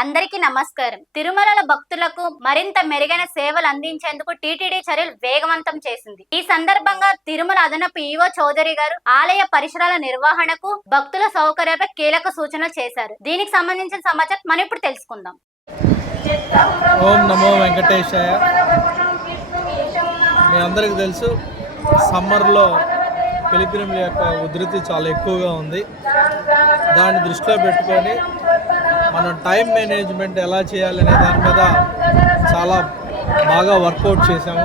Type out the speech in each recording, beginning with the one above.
అందరికీ నమస్కారం. తిరుమల భక్తులకు మరింత మెరుగైన సేవలు అందించేందుకు టీటీడీ చర్యలు వేగవంతం చేసింది. ఈ సందర్భంగా తిరుమల అదనపు ఈవో చౌదరి గారు ఆలయ పరిసరాల నిర్వహణకు, భక్తుల సౌకర్యాలపై కీలక సూచనలు చేశారు. దీనికి సంబంధించిన సమాచారం మనం ఇప్పుడు తెలుసుకుందాం. ఓం నమో వెంకటేశాయ. మీ అందరికీ తెలుసు, సమ్మర్లో పిలిగ్రిమ్ల యొక్క ఉధృతి చాలా ఎక్కువగా ఉంది. దాన్ని దృష్టిలో పెట్టుకొని మనం టైం మేనేజ్మెంట్ ఎలా చేయాలనే దాని మీద చాలా బాగా వర్కౌట్ చేసాము.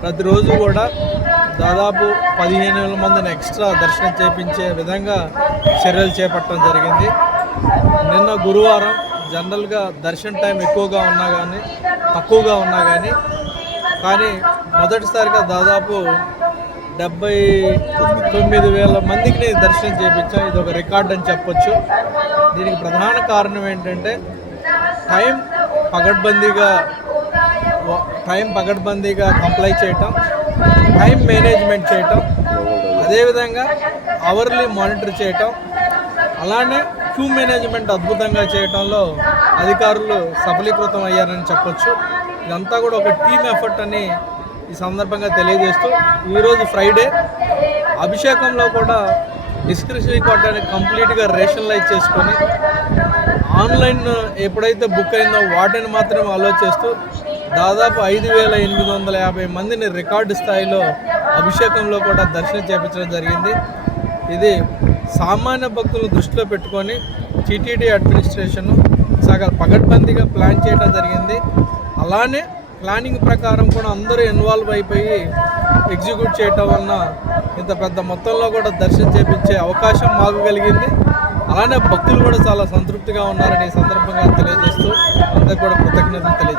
ప్రతిరోజు కూడా దాదాపు 15,000 మందిని ఎక్స్ట్రా దర్శనం చేయించే విధంగా చర్యలు చేపట్టడం జరిగింది. నిన్న గురువారం జనరల్గా దర్శన టైం ఎక్కువగా ఉన్నా కానీ తక్కువగా ఉన్నా కానీ మొదటిసారిగా దాదాపు 79,000 మందికి దర్శనం చేయించాం. ఇది ఒక రికార్డ్ అని చెప్పొచ్చు. దీనికి ప్రధాన కారణం ఏంటంటే టైం పకడ్బందీగా కంప్లై చేయటం, టైం మేనేజ్మెంట్ చేయటం, అదేవిధంగా అవర్లీ మానిటర్ చేయటం, అలానే క్యూ మేనేజ్మెంట్ అద్భుతంగా చేయటంలో అధికారులు సఫలీకృతం అయ్యారని చెప్పొచ్చు. ఇదంతా కూడా ఒక టీమ్ ఎఫర్ట్ అని ఈ సందర్భంగా తెలియజేస్తూ, ఈరోజు ఫ్రైడే అభిషేకంలో కూడా డిస్క్రిప్షనరీ కోటాన్ని కంప్లీట్గా రేషనలైజ్ చేసుకొని ఆన్లైన్ ఎప్పుడైతే బుక్ అయిందో వాటిని మాత్రమే అలో చేస్తూ దాదాపు 5,850 మందిని రికార్డు స్థాయిలో అభిషేకంలో కూడా దర్శనం చేయించడం జరిగింది. ఇది సామాన్య భక్తులను దృష్టిలో పెట్టుకొని టీటీడీ అడ్మినిస్ట్రేషన్ సగం పకడ్బందీగా ప్లాన్ చేయడం జరిగింది. అలానే ప్లానింగ్ ప్రకారం కూడా అందరూ ఇన్వాల్వ్ అయిపోయి ఎగ్జిక్యూట్ చేయటం వలన ఇంత పెద్ద మొత్తంలో కూడా దర్శనం చేయించే అవకాశం మాకు కలిగింది. అలానే భక్తులు కూడా చాలా సంతృప్తిగా ఉన్నారని ఈ సందర్భంగా తెలియజేస్తూ అందరికీ కూడా కృతజ్ఞతలు తెలియజేస్తాను.